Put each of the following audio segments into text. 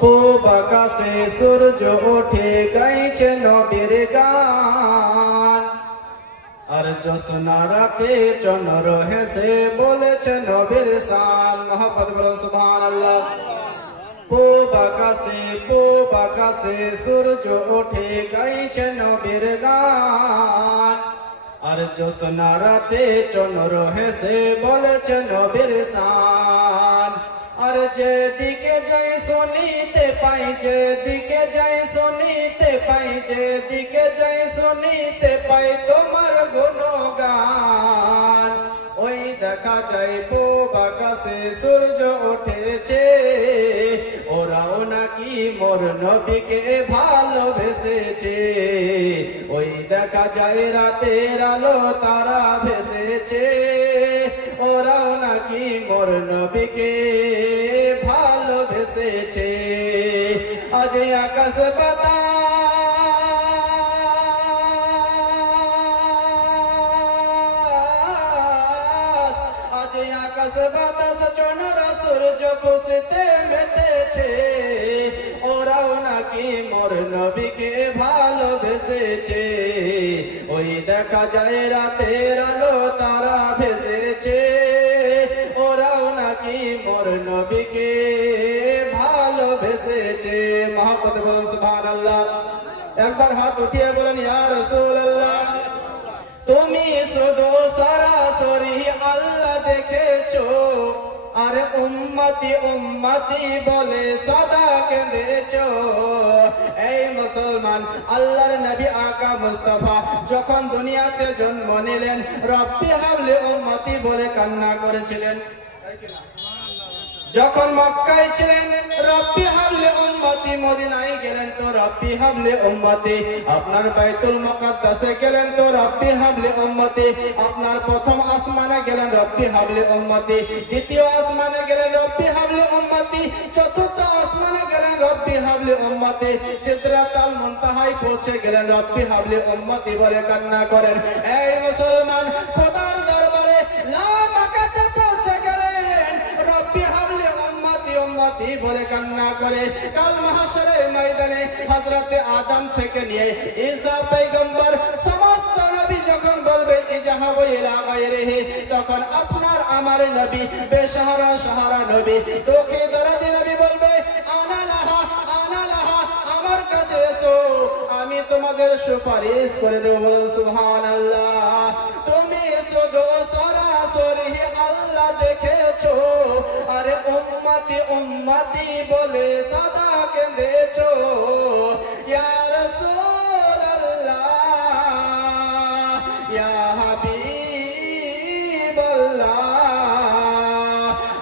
পূব আকাশে সূর্য ওঠে গাইছে নবীর গান, আর জ্যোৎস্না রাতে চন্দ্র হেসে বলেছে নবীর শান। মোহাম্মদ বলুন সুবহানাল্লাহ। পূব আকাশে সূর্য ওঠে গাইছে নবীর গান, আর জ্যোৎস্না রাতে চন্দ্র হেসে বলেছে নবীর শান। আর যেদিকে যাই শুনিতে পাই, যেদিকে যাই শুনিতে পাই, যেদিকে যাই শুনিতে পাই তোমার গুণগান। ওই দেখা যায় পূব আকাশে সূর্য উঠেছে, ওরাও নাকি মোর নবীকে ভালোবেসেছে। ওই দেখা যায় রাতের আলো তারা ভেসেছে, ওরাও নাকি মোর নবীকে ভালোবেসেছে। আজ আকাশ বাতাস, আজ আকাশ বাতাস চন্দ্র সূর্য খুশিতে মেতেছে, ওরাও নাকি মোর নবীকে ভালোবেসেছে। ওই দেখা যায় রাতের আলো তারা ভেসেছে, ওরাও নাকি মোর নবীকে ভালোবেসেছে। মোহাম্মদ বলুন সুবহানাল্লাহ। একবার হাত উঠিয়ে বলেন ইয়া রাসূলুল্লাহ। তুমি শুধু সরাসরি আল্লাহ দেখেছো, আর উম্মতি উম্মতি বলে সদা কেঁদেছো। এই মুসলমান, আল্লাহর নবী আকা মুস্তাফা যখন দুনিয়াতে জন্ম নিলেন, রব্বি হাবলি উম্মতি বলে কান্না করেছিলেন। যখন মক্কায় ছিলেন রব্বি হাবলি উম্মতি, মদিনায় গেলেন তো রব্বি হাবলি উম্মতি, আপনার বাইতুল মুকাদ্দাসে গেলেন তো রব্বি হাবলি উম্মতি, আপনার প্রথম আসমানে গেলেন রব্বি হাবলি উম্মতি, দ্বিতীয় আসমানে গেলেন রব্বি হাবলি উম্মতি, চতুর্থ আসমানে গেলেন রব্বি হাবলি উম্মতি, সিদরাতুল মুনতাহায় পৌঁছে গেলেন রব্বি হাবলি উম্মতি বলে কান্না করেন। এই মুসলমান, খোদার দরবারে লা মাকাতে পৌঁছে গেলেন, রব্বি হাবলি উম্মতি উম্মতি বলে কান্না করে। কাল মাহশরের ময়দানে হযরতে আদম থেকে নিয়ে ঈসা পয়গম্বর সমস্ত নবী যখন বলবে ইজাহাবু ইলা গায়রিহি, তখন আপনার আমার নবী বেসাহারা সাহারা নবী দুঃখী দরদি নবী বলবে আনা লাহা, আনা লাহা, আমার কাছে এসো, আমি তোমাদের সুপারিশ করে দেব। সুবহানাল্লাহ। তুমি শুধু সরাসরি আল্লাহ দেখেছো, আরে উম্মতি উম্মতি বলে সদা কেঁদেছো। ইয়া রাসূলুল্লাহ, ইয়া হাবিবাল্লাহ,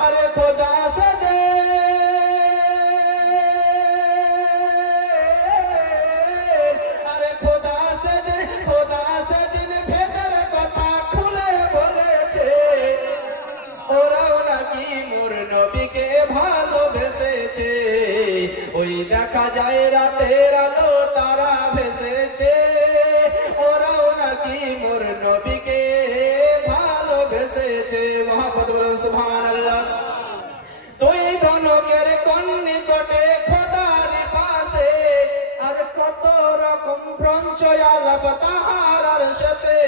আরে খোদা সে দে, আরে খোদা সে দে, খোদা সে দিন ভেতর কথা খুলে বলেছে, ওরাও নাকি মোর নবীকে ভালোবেসেছে। ওই দেখা যায় রাতের আলো তারা ভেসেছে, ওরাও নাকি মোর নবীকে ভালোবেসেছে। মোহাম্মদ বলুন সুবহানাল্লাহ। তুই ধনকের কন্নিকটে খোদার পাশে, আর কত রকম প্রঞ্চয় আলাপ তাহার আরশেতে।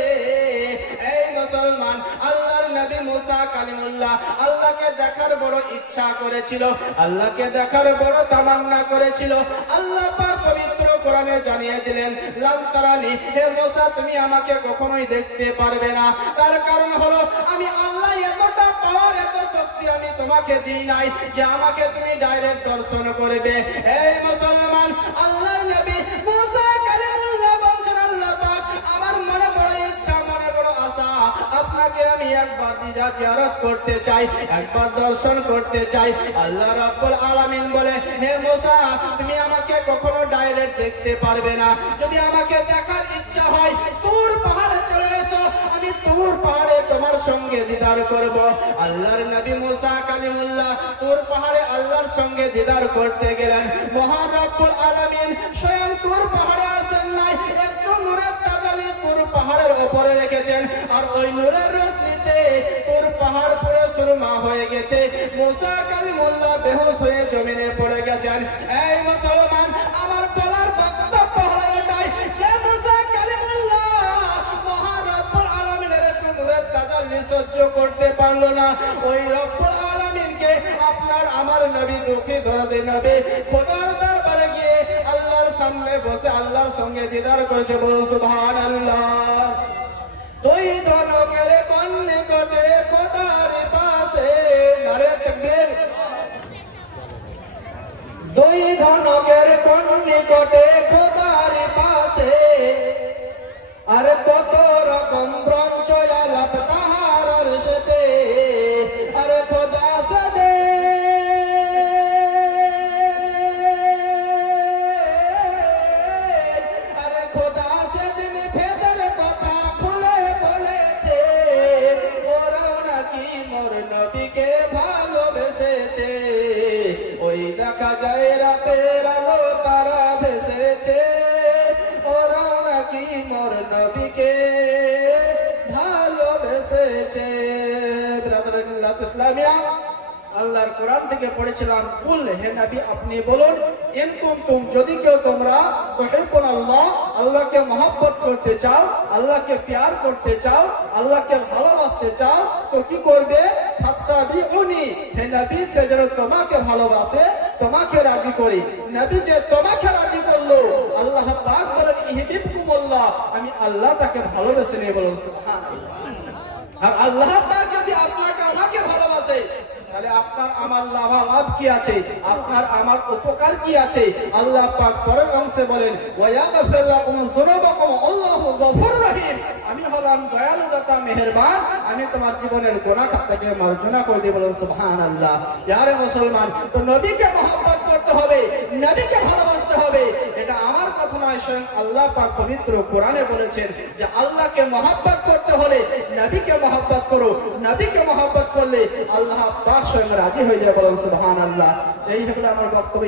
এই মুসলমান, আল্লাহর নবী মুসা কালিমুল্লাহ আল্লাহকে দেখার বড় ইচ্ছা করেছিল, আল্লাহকে দেখার বড় তামান্না করেছিল। আল্লাহ পাক পবিত্র কোরআনে জানিয়ে দিলেন লান তারানি, হে মুসা তুমি আমাকে কখনোই দেখতে পারবে না। তার কারণ হলো আমি আল্লাহ এতটা পাওয়ার, এত শক্তি আমি তোমাকে দিই নাই যে আমাকে তুমি ডাইরেক্ট দর্শন করবে। এই মুসলমান, আল্লাহর নবী মুসা কালিমুল্লাহ বলছেন আল্লাহ পাক আমার মনে বড় ইচ্ছা, মনে বড় আশা, আপনাকে আমি একবার জিয়ারত করতে চাই, একবার দর্শন করতে চাই। আল্লাহ রাব্বুল আলামিন বলে হে মুসা তুমি আমাকে কখনো ডাইরেক্ট দেখতে পারবে না, যদি আমাকে দেখার ইচ্ছা হয় তুর পাহাড়ে চলে এসো, আমি তুর পাহাড়ে তোমার সঙ্গে দিদার করব। আল্লাহর নবী মুসা কালিমুল্লাহ তুর পাহাড়ে আল্লাহর সঙ্গে দিদার করতে গেলেন। মহান রব্বুল আলামিন স্বয়ং তুর পাহাড়ে আসেন নাই, একটু নূরের তাজালি তুর পাহাড়ের উপরে করে রেখেছেন আর ওই নূরের রশ্মিতে তোর পাহাড় পুরো সুরমা হয়ে গেছে। মুসা কালিমুল্লাহ বেহুশ হয়ে জমিনে পড়ে গেছেন। এই মুসলমান, আমার বলার বক্তব্য হলো এটাই যে মুসা কালিমুল্লাহ মহান রব্বুল আলামিনের একটু নূরের তাজাল্লি সহ্য করতে পারলো না। ওই রব্বুল আলামিনকে আপনার আমার নবী দুঃখী ধরতে নবী খোদার দরবারে গিয়ে আল্লাহর সামনে বসে আল্লাহর সঙ্গে দিদার করেছে। বলুন সুবহানাল্লাহ। দুই ধনকের কন্যে কোটে খোদার পাশে, নারে তাকবীর। দুই ধনকের কন্যে কোটে খোদার পাশে, আর কত রকম ব্রঞ্চ আলাপ তাহার অর্শতে, আর খোদা সদে দেখা যায় রাতের আলো তারা ভেসেছে, ওরাও নাকি মোর নবীকে ভালোবেসেছে। ব্রাদারাল্লাহ ইসলামিয়া, আল্লাহর কোরআন থেকে পড়েছিলাম, কুল হে নবী আপনি বলুন, ইন কুনতুম যদি কেউ তোমরা তুহিব্বুন আল্লাহ, আল্লাহকে মহব্বত করতে চাও, আল্লাহকে প্যার করতে চাও, আল্লাহকে ভালোবাসতে চাও, তো কি করবে? ফাত্তাবিউনি, হে নবী সে যেন তোমাকে ভালোবাসে, তোমাকে রাজি করি। নবী যে তোমাকে রাজি করলো, আল্লাহ পাক বলেন ইহবিবকুমুল্লাহ, আমি আল্লাহ তাকে ভালোবেসে নিয়ে। বলুন সুবহানাল্লাহ। আর আল্লাহ পাক যদি আপনাকে আমাকে ভালোবাসে, তাহলে আপনার আমার লাভ কি আছে? আপনার আমার উপকার কি আছে? আল্লাহ পাক পরের অংশে বলেন ওয়ায়াগফির লাকুম যুনুবাকুম আল্লাহু গফুরুর রহিম, আমি হলাম দয়ালু দাতা মেহেরবান, আমি তোমার জীবনের গুনাহ থেকে মার্জনা করে দেব। বলুন সুবহানাল্লাহ। যারা মুসলমান, তো নবীকে মহব্বত করতে হবে, নবীকে ভালোবাসতে হবে। এটা আমার কথা নয়, স্বয়ং আল্লাহ পাক পবিত্র কোরআনে বলেছেন যে আল্লাহকে মহব্বত করতে হলে নবীকে মহব্বত করো, নবীকে মহব্বত করলে আল্লাহ পাক স্বয়ং রাজি হয়ে যায়। বলুন সুবহানাল্লাহ। এই হলো আমার বক্তব্য।